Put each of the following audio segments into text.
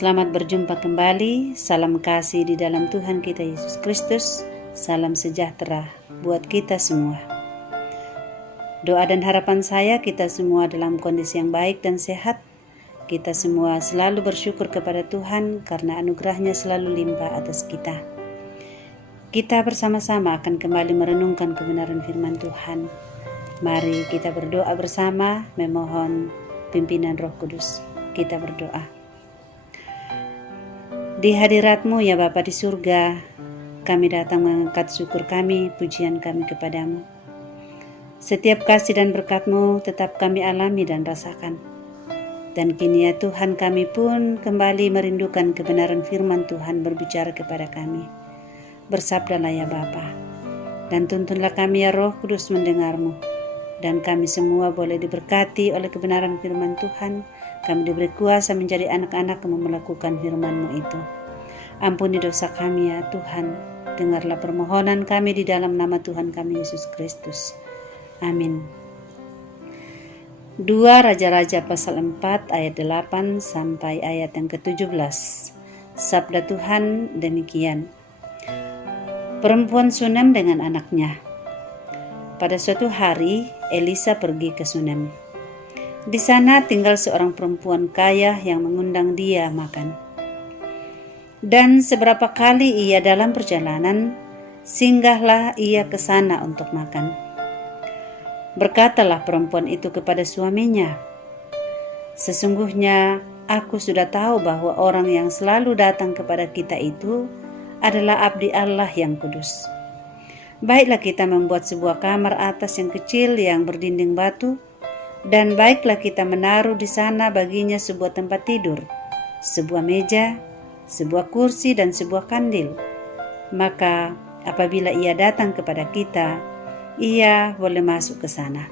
Selamat berjumpa kembali. Salam kasih di dalam Tuhan kita Yesus Kristus. Salam sejahtera buat kita semua. Doa dan harapan saya kita semua dalam kondisi yang baik dan sehat. Kita semua selalu bersyukur kepada Tuhan karena anugerahnya selalu limpah atas kita. Kita bersama-sama akan kembali merenungkan kebenaran firman Tuhan. Mari kita berdoa bersama memohon pimpinan Roh Kudus. Kita berdoa. Di hadirat-Mu ya Bapa di surga, kami datang mengangkat syukur kami, pujian kami kepadamu. Setiap kasih dan berkat-Mu tetap kami alami dan rasakan. Dan kini ya Tuhan, kami pun kembali merindukan kebenaran firman Tuhan berbicara kepada kami. Bersabdalah ya Bapa, dan tuntunlah kami ya Roh Kudus mendengar-Mu. Dan kami semua boleh diberkati oleh kebenaran firman Tuhan. Kami diberi kuasa menjadi anak-anak yang melakukan firman-Mu itu. Ampuni dosa kami ya Tuhan. Dengarlah permohonan kami di dalam nama Tuhan kami Yesus Kristus. Amin. 2 Raja-Raja pasal 4 ayat 8 sampai ayat yang ke-17. Sabda Tuhan demikian. Perempuan Sunem dengan anaknya. Pada suatu hari, Elisa pergi ke Sunem. Di sana tinggal seorang perempuan kaya yang mengundang dia makan. Dan seberapa kali ia dalam perjalanan, singgahlah ia ke sana untuk makan. Berkatalah perempuan itu kepada suaminya, "Sesungguhnya aku sudah tahu bahwa orang yang selalu datang kepada kita itu adalah abdi Allah yang kudus. Baiklah kita membuat sebuah kamar atas yang kecil yang berdinding batu, dan baiklah kita menaruh di sana baginya sebuah tempat tidur, sebuah meja, sebuah kursi dan sebuah kandil. Maka apabila ia datang kepada kita, ia boleh masuk ke sana."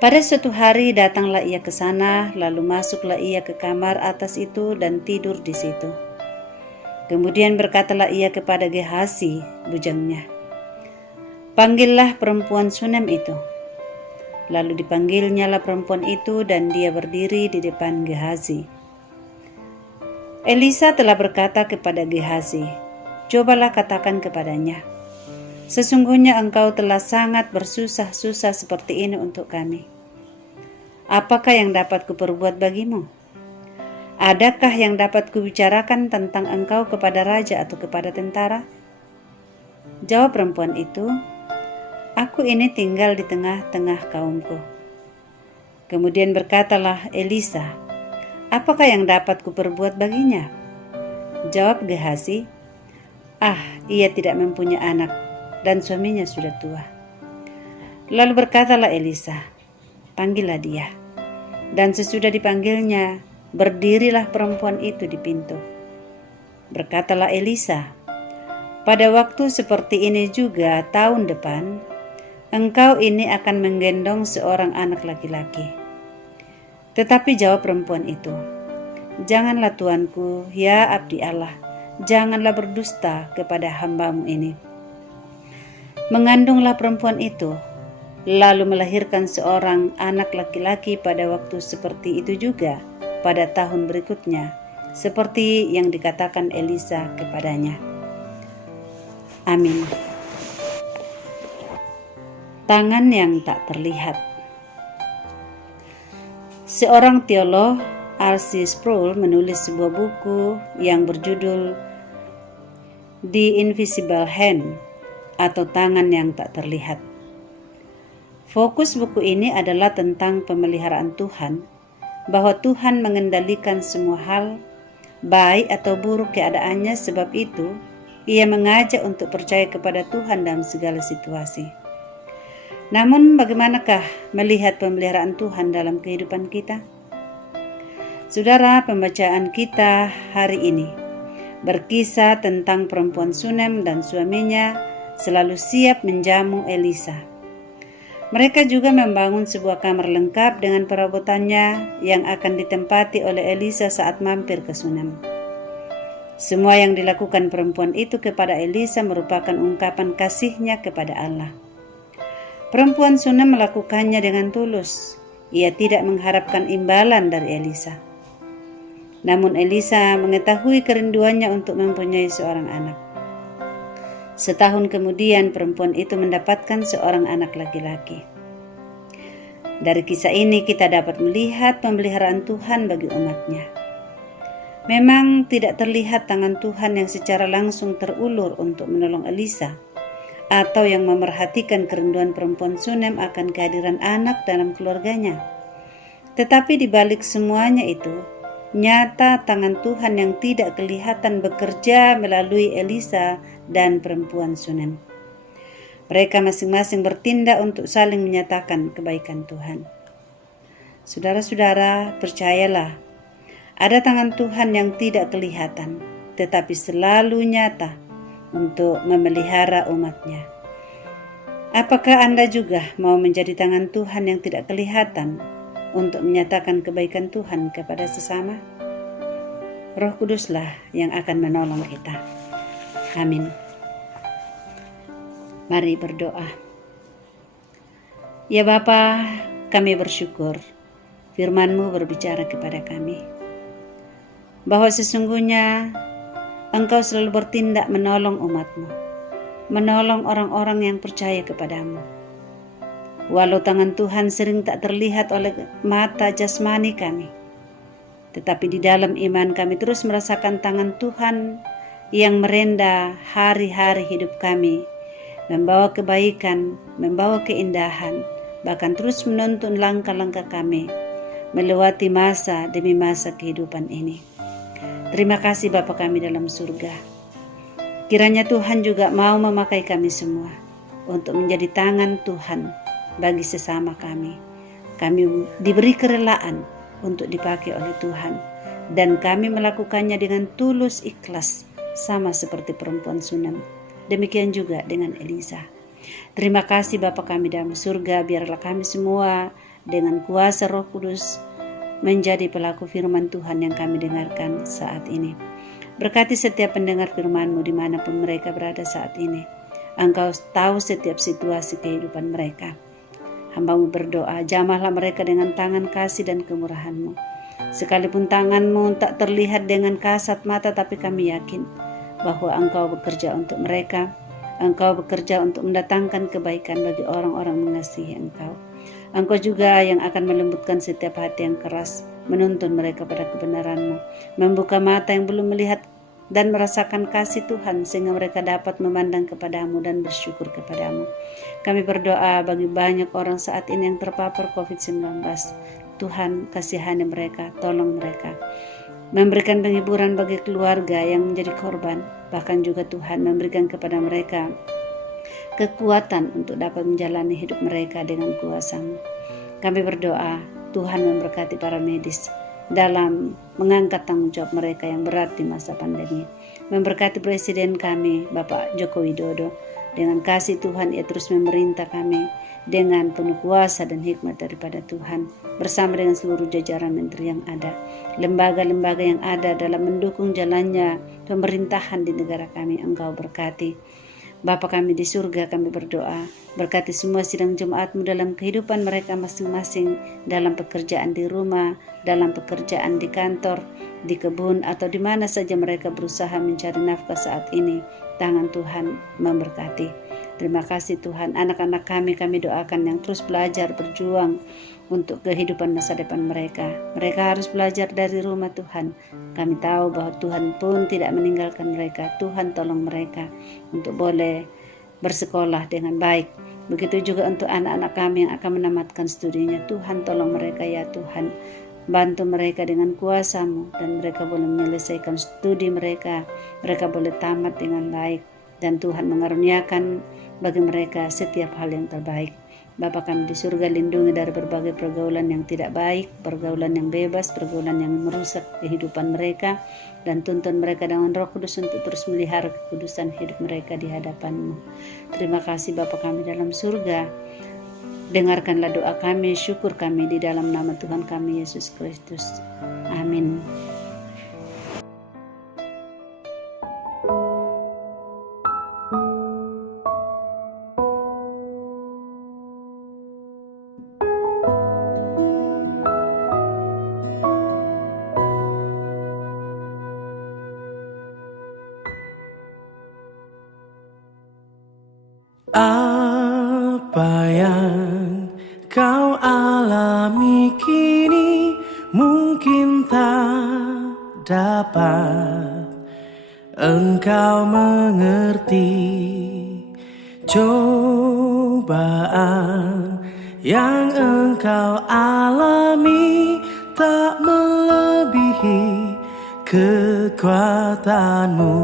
Pada suatu hari datanglah ia ke sana, lalu masuklah ia ke kamar atas itu dan tidur di situ. Kemudian berkatalah ia kepada Gehazi, bujangnya, "Panggillah perempuan Sunem itu." Lalu dipanggilnyalah perempuan itu dan dia berdiri di depan Gehazi. Elisa telah berkata kepada Gehazi, "Cobalah katakan kepadanya, sesungguhnya engkau telah sangat bersusah-susah seperti ini untuk kami. Apakah yang dapat kuperbuat bagimu? Adakah yang dapat kubicarakan tentang engkau kepada raja atau kepada tentara?" Jawab perempuan itu, "Aku ini tinggal di tengah-tengah kaumku." Kemudian berkatalah Elisa, "Apakah yang dapat kuperbuat baginya?" Jawab Gehazi, "Ia tidak mempunyai anak dan suaminya sudah tua." Lalu berkatalah Elisa, "Panggillah dia." Dan sesudah dipanggilnya, berdirilah perempuan itu di pintu. Berkatalah Elisa, "Pada waktu seperti ini juga tahun depan, engkau ini akan menggendong seorang anak laki-laki." Tetapi jawab perempuan itu, "Janganlah tuanku, ya abdi Allah, janganlah berdusta kepada hamba-Mu ini." Mengandunglah perempuan itu, lalu melahirkan seorang anak laki-laki pada waktu seperti itu juga pada tahun berikutnya, seperti yang dikatakan Elisa kepadanya. Amin. Tangan yang tak terlihat. Seorang teolog, R.C. Sproul, menulis sebuah buku yang berjudul The Invisible Hand atau Tangan yang Tak Terlihat. Fokus buku ini adalah tentang pemeliharaan Tuhan, bahwa Tuhan mengendalikan semua hal, baik atau buruk keadaannya. Sebab itu, ia mengajak untuk percaya kepada Tuhan dalam segala situasi. Namun bagaimanakah melihat pemeliharaan Tuhan dalam kehidupan kita? Saudara, pembacaan kita hari ini berkisah tentang perempuan Sunem dan suaminya selalu siap menjamu Elisa. Mereka juga membangun sebuah kamar lengkap dengan perabotannya yang akan ditempati oleh Elisa saat mampir ke Sunem. Semua yang dilakukan perempuan itu kepada Elisa merupakan ungkapan kasihnya kepada Allah. Perempuan Sunem melakukannya dengan tulus. Ia tidak mengharapkan imbalan dari Elisa. Namun Elisa mengetahui kerinduannya untuk mempunyai seorang anak. Setahun kemudian perempuan itu mendapatkan seorang anak laki-laki. Dari kisah ini kita dapat melihat pemeliharaan Tuhan bagi umatnya. Memang tidak terlihat tangan Tuhan yang secara langsung terulur untuk menolong Elisa, atau yang memerhatikan kerinduan perempuan Sunem akan kehadiran anak dalam keluarganya. Tetapi di balik semuanya itu, nyata tangan Tuhan yang tidak kelihatan bekerja melalui Elisa dan perempuan Sunem. Mereka masing-masing bertindak untuk saling menyatakan kebaikan Tuhan. Saudara-saudara, percayalah, ada tangan Tuhan yang tidak kelihatan, tetapi selalu nyata untuk memelihara umatnya. Apakah Anda juga mau menjadi tangan Tuhan yang tidak kelihatan untuk menyatakan kebaikan Tuhan kepada sesama? Roh Kuduslah yang akan menolong kita. Amin. Mari berdoa. Ya Bapa, kami bersyukur firman-Mu berbicara kepada kami, bahwa sesungguhnya Engkau selalu bertindak menolong umat-Mu, menolong orang-orang yang percaya kepadamu. Walau tangan Tuhan sering tak terlihat oleh mata jasmani kami, tetapi di dalam iman kami terus merasakan tangan Tuhan yang merenda hari-hari hidup kami, membawa kebaikan, membawa keindahan, bahkan terus menuntun langkah-langkah kami melewati masa demi masa kehidupan ini. Terima kasih Bapa kami dalam surga. Kiranya Tuhan juga mau memakai kami semua untuk menjadi tangan Tuhan bagi sesama kami. Kami diberi kerelaan untuk dipakai oleh Tuhan, dan kami melakukannya dengan tulus ikhlas, sama seperti perempuan Sunem. Demikian juga dengan Elisa. Terima kasih Bapa kami dalam surga, biarlah kami semua dengan kuasa Roh Kudus menjadi pelaku firman Tuhan yang kami dengarkan saat ini. Berkati setiap pendengar firman-Mu dimanapun mereka berada saat ini. Engkau tahu setiap situasi kehidupan mereka. Hamba-Mu berdoa, jamahlah mereka dengan tangan kasih dan kemurahan-Mu. Sekalipun tangan-Mu tak terlihat dengan kasat mata, tapi kami yakin bahwa Engkau bekerja untuk mereka. Engkau bekerja untuk mendatangkan kebaikan bagi orang-orang mengasihi Engkau. Engkau juga yang akan melembutkan setiap hati yang keras, menuntun mereka pada kebenaran-Mu, membuka mata yang belum melihat dan merasakan kasih Tuhan, sehingga mereka dapat memandang kepadamu dan bersyukur kepadamu. Kami berdoa bagi banyak orang saat ini yang terpapar COVID-19. Tuhan, kasihani mereka, tolong mereka. Memberikan penghiburan bagi keluarga yang menjadi korban. Bahkan juga Tuhan memberikan kepada mereka kekuatan untuk dapat menjalani hidup mereka dengan kuasa-Mu. Kami berdoa, Tuhan memberkati para medis dalam mengangkat tanggung jawab mereka yang berat di masa pandemi. Memberkati Presiden kami, Bapak Joko Widodo. Dengan kasih Tuhan, Ia terus memerintah kami dengan penuh kuasa dan hikmat daripada Tuhan, bersama dengan seluruh jajaran menteri yang ada, lembaga-lembaga yang ada dalam mendukung jalannya pemerintahan di negara kami. Engkau berkati. Bapa kami di surga, kami berdoa, berkati semua sidang Jumat-Mu dalam kehidupan mereka masing-masing, dalam pekerjaan di rumah, dalam pekerjaan di kantor, di kebun, atau di mana saja mereka berusaha mencari nafkah saat ini. Tangan Tuhan memberkati. Terima kasih Tuhan, anak-anak kami doakan yang terus belajar, berjuang untuk kehidupan masa depan mereka. Mereka harus belajar dari rumah Tuhan. Kami tahu bahwa Tuhan pun tidak meninggalkan mereka. Tuhan tolong mereka untuk boleh bersekolah dengan baik. Begitu juga untuk anak-anak kami yang akan menamatkan studinya. Tuhan tolong mereka ya Tuhan. Bantu mereka dengan kuasa-Mu, dan mereka boleh menyelesaikan studi mereka. Mereka boleh tamat dengan baik, dan Tuhan mengaruniakan bagi mereka setiap hal yang terbaik. Bapa kami di surga, lindungi dari berbagai pergaulan yang tidak baik, pergaulan yang bebas, pergaulan yang merusak kehidupan mereka, dan tuntun mereka dengan Roh Kudus untuk terus melihara kekudusan hidup mereka di hadapan-Mu. Terima kasih Bapa kami dalam surga. Dengarkanlah doa kami, syukur kami di dalam nama Tuhan kami Yesus Kristus. Amin. Apa yang kau alami kini mungkin tak dapat engkau mengerti. Cobaan yang engkau alami tak melebihi kekuatanmu.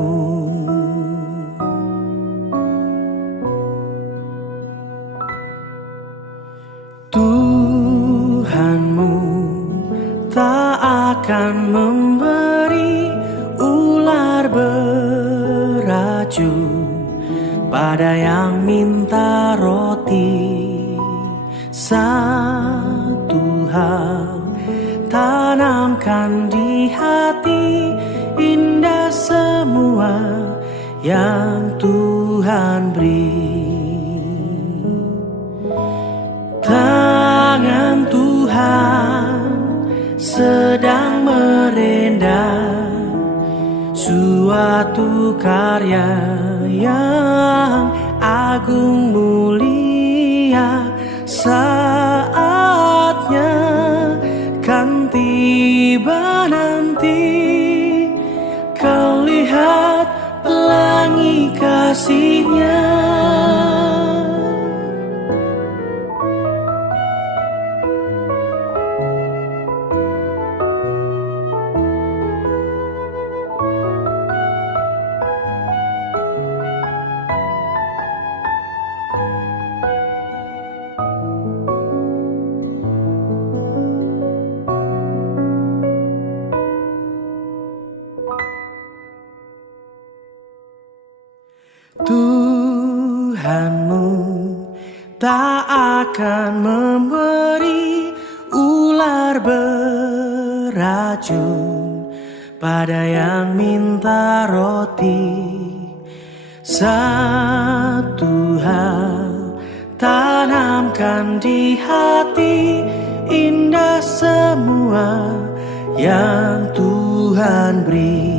Tuhanmu tak akan memberi ular beracun pada yang minta roti. Satu hal tanamkan di hati, indah semua yang Tuhan beri. Tangan Tuhan sedang merendam suatu karya yang agung mulia. Saatnya kan tiba nanti, kau lihat pelangi kasih-Nya. Tuhanmu tak akan memberi ular beracun pada yang minta roti. Satu hal tanamkan di hati, indah semua yang Tuhan beri.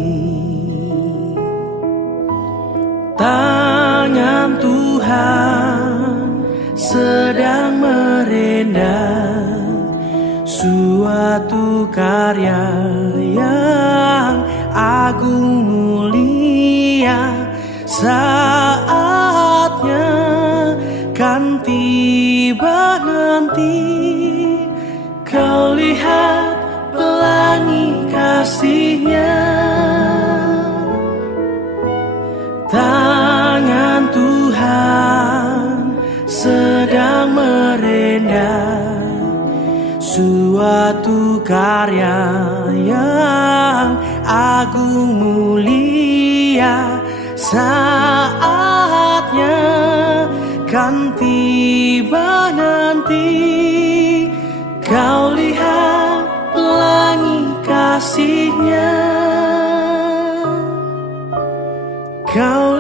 Tangan Tuhan sedang merendam suatu karya yang agung mulia. Saatnya kan tiba nanti, kau lihat pelangi kasih-Nya. Tangan Tuhan sedang merendam suatu karya yang agung mulia. Saatnya kan tiba nanti, kau lihat pelangi kasih-Nya. Kau